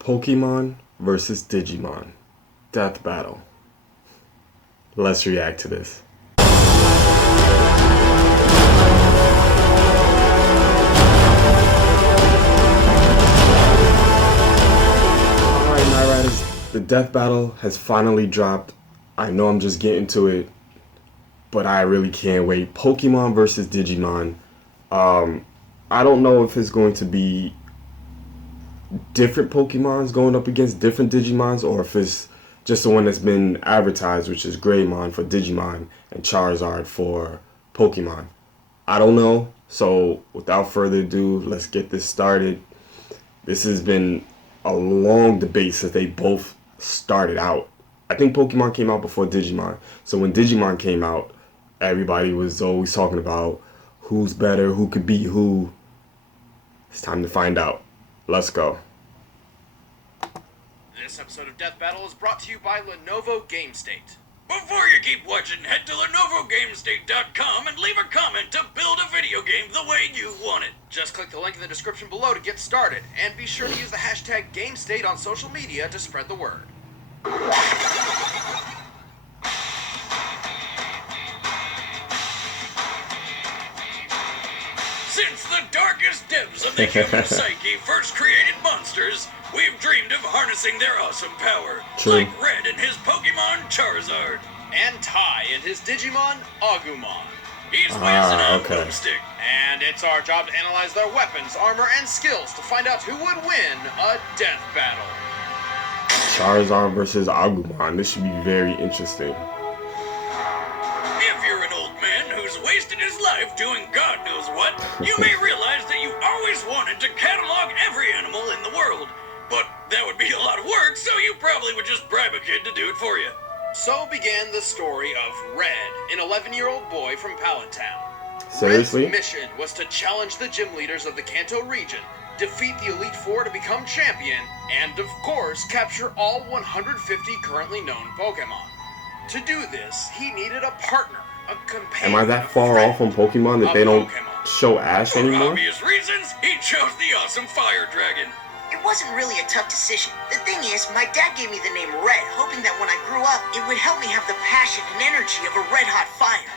Pokemon versus Digimon. Death battle. Let's react to this. Alright, Night Riders, the death battle has finally dropped. I know I'm just getting to it, but I really can't wait. Pokemon versus Digimon. I don't know if it's going to be different Pokemons going up against different Digimons, or if it's just the one that's been advertised, which is Greymon for Digimon and Charizard for Pokemon. I don't know. So without further ado, let's get this started. This has been a long debate since they both started out. I think Pokemon came out before Digimon. So when Digimon came out, everybody was always talking about who's better, who could beat who. It's time to find out. Let's go. This episode of Death Battle is brought to you by Lenovo GameState. Before you keep watching, head to LenovoGameState.com and leave a comment to build a video game the way you want it. Just click the link in the description below to get started, and be sure to use the hashtag GameState on social media to spread the word. Since the darkest depths of the human psyche first created monsters, we've dreamed of harnessing their awesome power. True. Like Red and his Pokemon Charizard, and Ty and his Digimon Agumon. He's wielding a boomstick, and it's our job to analyze their weapons, armor, and skills to find out who would win a death battle. Charizard versus Agumon. This should be very interesting. If you're an old man who's wasted his life doing God knows what, you may realize that you always wanted to catalog every animal in the world. But that would be a lot of work, so you probably would just bribe a kid to do it for you. So began the story of Red, an 11-year-old boy from Pallet Town. Seriously? Red's mission was to challenge the gym leaders of the Kanto region, defeat the Elite Four to become champion, and of course, capture all 150 currently known Pokemon. To do this, he needed a partner, a companion. Am I that far off from Pokemon that they don't show Ash anymore? For obvious reasons, he chose the awesome Fire Dragon. It wasn't really a tough decision. The thing is, my dad gave me the name Red, hoping that when I grew up, it would help me have the passion and energy of a red-hot fire.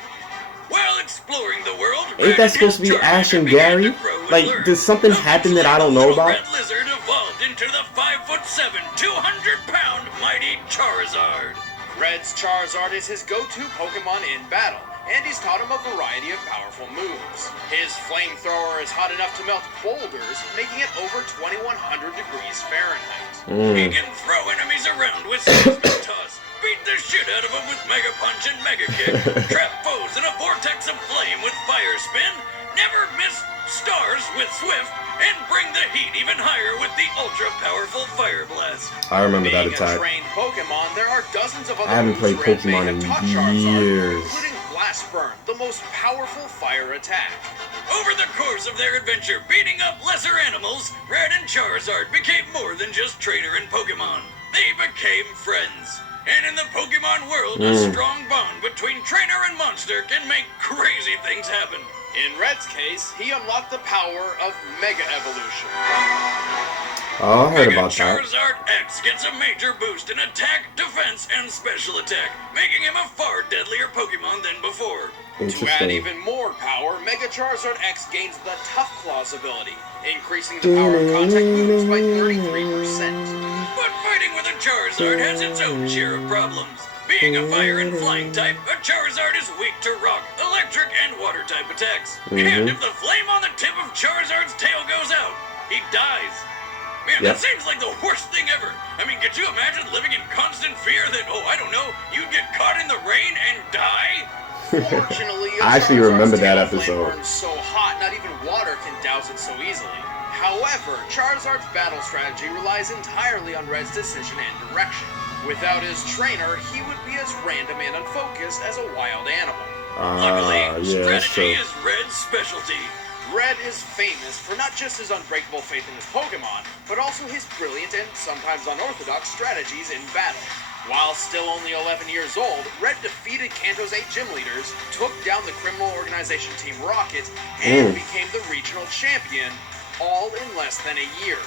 While exploring the world, Ain't that supposed to be Ash and Gary? Like, does something happen that I don't know about? Red Lizard evolved into the 5'7", 200-pound mighty Charizard. Red's Charizard is his go-to Pokemon in battle, and he's taught him a variety of powerful moves. His flamethrower is hot enough to melt boulders, making it over 2100 degrees Fahrenheit. He can throw enemies around with Seismic Toss, beat the shit out of them with Mega Punch and Mega Kick, trap foes in a vortex of flame with Fire Spin, never miss stars with Swift, and bring the heat even higher with the ultra-powerful Fire Blast. I remember that Being attack. a trained Pokemon, there are dozens of other I haven't played moves Red may Pokemon have in taught Charizard, years. including Blast Burn, the most powerful fire attack. Over the course of their adventure beating up lesser animals, Red and Charizard became more than just trainer and Pokemon. They became friends. And in the Pokemon world, a strong bond between trainer and monster can make crazy things happen. In Red's case, he unlocked the power of Mega Evolution. Oh, I heard Mega about that. Charizard X gets a major boost in attack, defense, and special attack, making him a far deadlier Pokemon than before. To add Interesting. even more power, Mega Charizard X gains the Tough Claws ability, increasing the power of contact moves by 33%. But fighting with a Charizard has its own share of problems. Being a fire and flying type, a Charizard is weak to rock, electric, and water type attacks. And if the flame on the tip of Charizard's tail goes out, he dies. Man, that seems like the worst thing ever. I mean, could you imagine living in constant fear that, oh, I don't know, you'd get caught in the rain and die? Fortunately, I actually remember that episode. Burns so hot, not even water can douse it so easily. However, Charizard's battle strategy relies entirely on Red's decision and direction. Without his trainer, he would be as random and unfocused as a wild animal. Luckily, strategy is Red's specialty. Red is famous for not just his unbreakable faith in his Pokemon, but also his brilliant and sometimes unorthodox strategies in battle. While still only 11 years old, Red defeated Kanto's 8 gym leaders, took down the criminal organization Team Rocket, and became the regional champion, all in less than a year.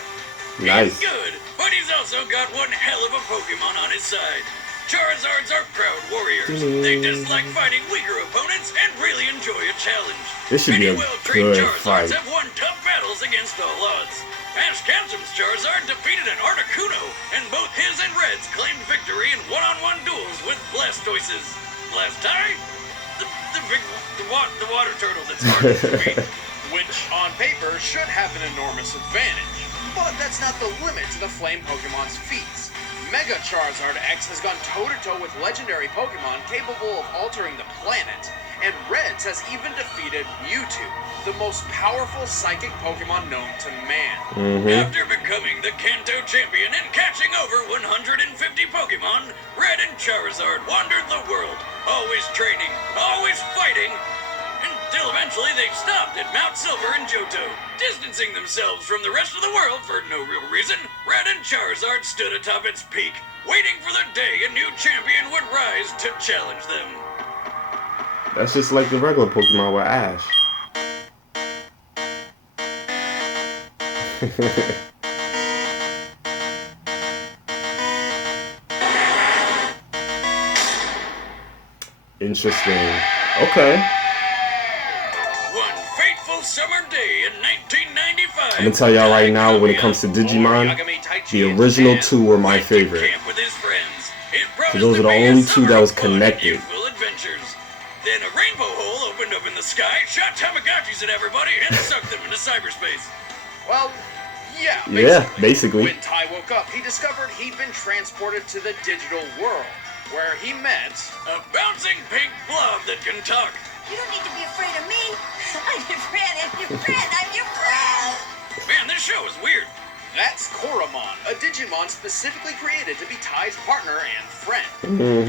Nice. He's good, but But he's also got one hell of a Pokemon on his side. Charizards are proud warriors. They dislike fighting weaker opponents and really enjoy a challenge. This should be a Many well-trained good Charizards fight. have won tough battles against all odds. Ash Ketchum's Charizard defeated an Articuno, and both his and Red's claimed victory in one-on-one duels with Blastoises. Blastai? The water turtle that's hard to defeat. Which, on paper, should have an enormous advantage. But that's not the limit to the Flame Pokemon's feats. Mega Charizard X has gone toe-to-toe with legendary Pokemon capable of altering the planet, and Reds has even defeated Mewtwo, the most powerful psychic Pokemon known to man. After becoming the Kanto champion and catching over 150 Pokemon, Red and Charizard wandered the world, always training, always fighting, until eventually they stopped at Mount Silver in Johto. Distancing themselves from the rest of the world for no real reason, Red and Charizard stood atop its peak, waiting for the day a new champion would rise to challenge them. That's just like the regular Pokemon with Ash. Interesting. Okay. One fateful summer day in 1995. I'm gonna tell y'all right now, when it comes to Digimon, the original two were my favorite. So those are the only two that was connected. Then a rainbow hole opened up in the sky, shot Tamagotchis at everybody, and sucked them into cyberspace. Well, yeah, basically. When Tai woke up, he discovered he'd been transported to the digital world, where he met a bouncing pink blob that can talk. You don't need to be afraid of me. I'm your friend. I'm your friend. I'm your friend. Man, this show is weird. That's Koromon, a Digimon specifically created to be Tai's partner and friend.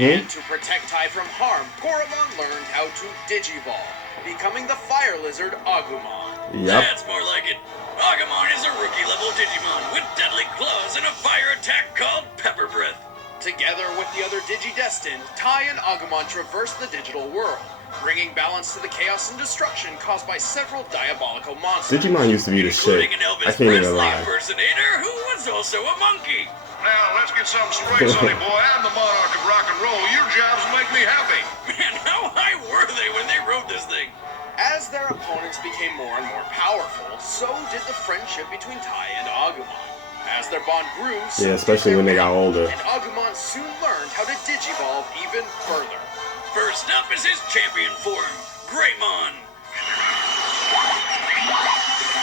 And to protect Tai from harm, Koromon learned how to Digivolve, becoming the fire lizard Agumon. That's more like it. Agumon is a rookie-level Digimon with deadly claws and a fire attack called Pepper Breath. Together with the other Digidestined, Tai and Agumon traverse the digital world, bringing balance to the chaos and destruction caused by several diabolical monsters. Digimon used to be the shit. I can't even lie. Impersonator who was also a monkey. Now, let's get something straight, sonny boy. I'm the monarch of rock and roll. Your jobs make me happy. Man, how high were they when they wrote this thing? As their opponents became more and more powerful, so did the friendship between Tai and Agumon. As their bond grew, yeah, especially when they got older. And Agumon soon learned how to Digivolve even further. First up is his champion form, Greymon.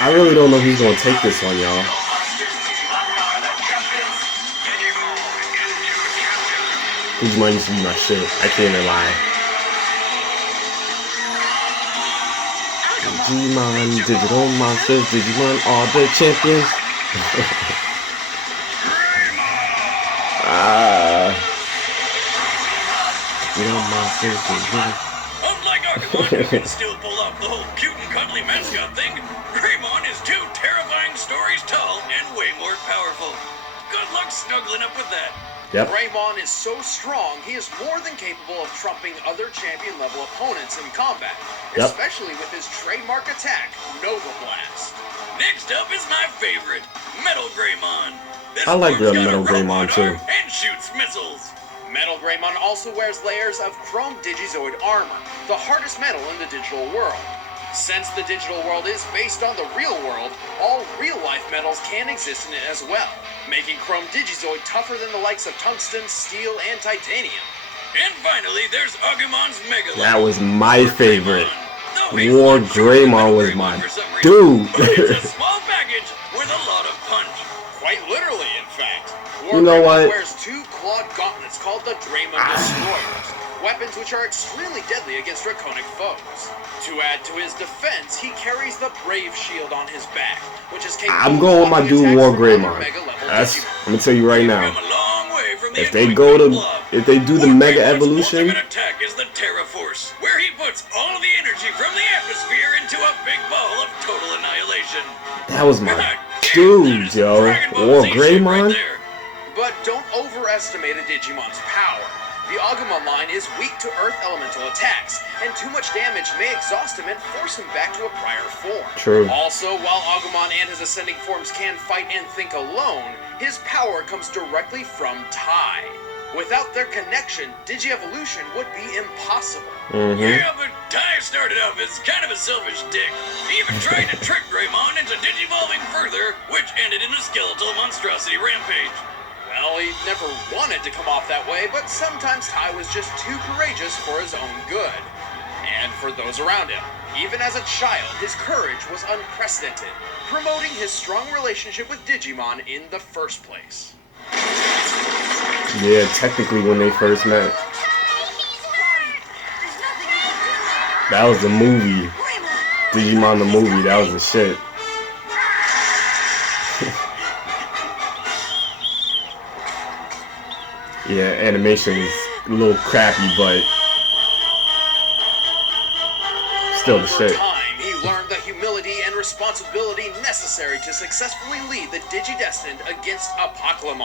I really don't know who's gonna take this one, y'all. Digimon used to be my shit. I can't even lie. Digimon, digital monsters, Digimon are the champions. Unlike Agumon, who can still pull off the whole cute and cuddly mascot thing, Greymon is two terrifying stories tall and way more powerful. Good luck snuggling up with that. Greymon is so strong, he is more than capable of trumping other champion-level opponents in combat, especially with his trademark attack, Nova Blast. Next up is my favorite, METALGREYMON. I like the METALGREYMon too. And shoots missiles. METALGREYMon also wears layers of chrome Digizoid armor, the hardest metal in the digital world. Since the digital world is based on the real world, all real-life metals can exist in it as well, making chrome Digizoid tougher than the likes of tungsten, steel, and titanium. And finally, there's Agumon's Mega. That was my favorite. WARGREYMon was my dude. It's a small package with a lot of punch. Quite literally, in fact. You know what? Wears two clawed gauntlets called the Greymon Destroyers, weapons which are extremely deadly against draconic foes. To add to his defense, he carries the Brave Shield on his back, which is capable I'm going with my dude WARGREYMon. I'm gonna tell you right now. If they do the Mega Evolution, attack is the Terra Force, where he puts all the energy from the atmosphere into a big ball of total annihilation. that was my dude, yo. WARGREYMon. But don't overestimate a Digimon's power. The Agumon line is weak to Earth Elemental attacks, and too much damage may exhaust him and force him back to a prior form. True. Also, while Agumon and his ascending forms can fight and think alone, his power comes directly from Tai. Without their connection, Digievolution would be impossible. Yeah, but Tai started off as kind of a selfish dick. He even tried to trick Greymon into digivolving further, which ended in a skeletal monstrosity rampage. Well, he never wanted to come off that way, but sometimes Tai was just too courageous for his own good. And for those around him. Even as a child, his courage was unprecedented, promoting his strong relationship with Digimon in the first place. Yeah, technically when they first met. That was the movie. Digimon the movie, that was the shit. Yeah, animation is a little crappy, but still the shit. Over time, he learned the humility and responsibility necessary to successfully lead the Digidestined against Apocalypse,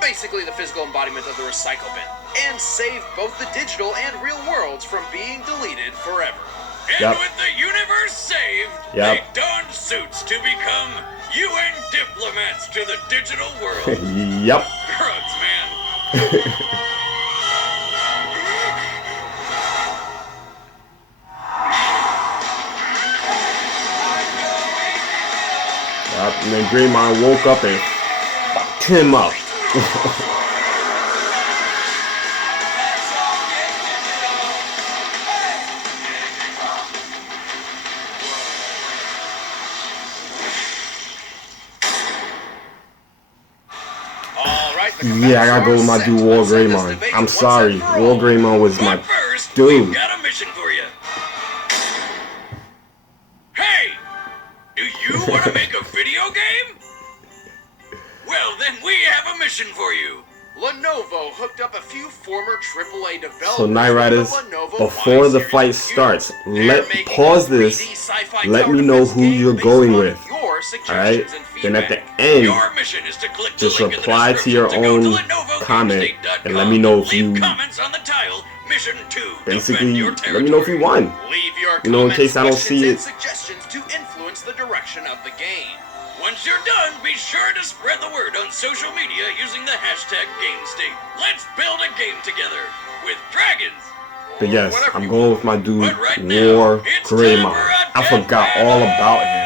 basically the physical embodiment of the recycle bin, and save both the digital and real worlds from being deleted forever. And with the universe saved, they donned suits to become UN diplomats to the digital world. Yep. Drugs, man. And then Greymon woke up and fucked him up. Yeah, I gotta go with my dude WARGREYMON. I'm sorry, WARGREYMON was my dude. We've got a mission for you. Hey! Do you want to make a video game? Well, then we have a mission for you. Lenovo hooked up a few former AAA developers. So Knight Riders, before the fight starts, pause this. Let me know who you're going with. Alright? Then at the end, just reply to your own comment and let me know if you basically let me know if you won. You know, in case I don't see it. Suggestions to influence the direction of the game. Once you're done, be sure to spread the word on social media using the hashtag GameState. Let's build a game together with dragons. But yes, I'm going with my dude WARGREYMON. I forgot all about him.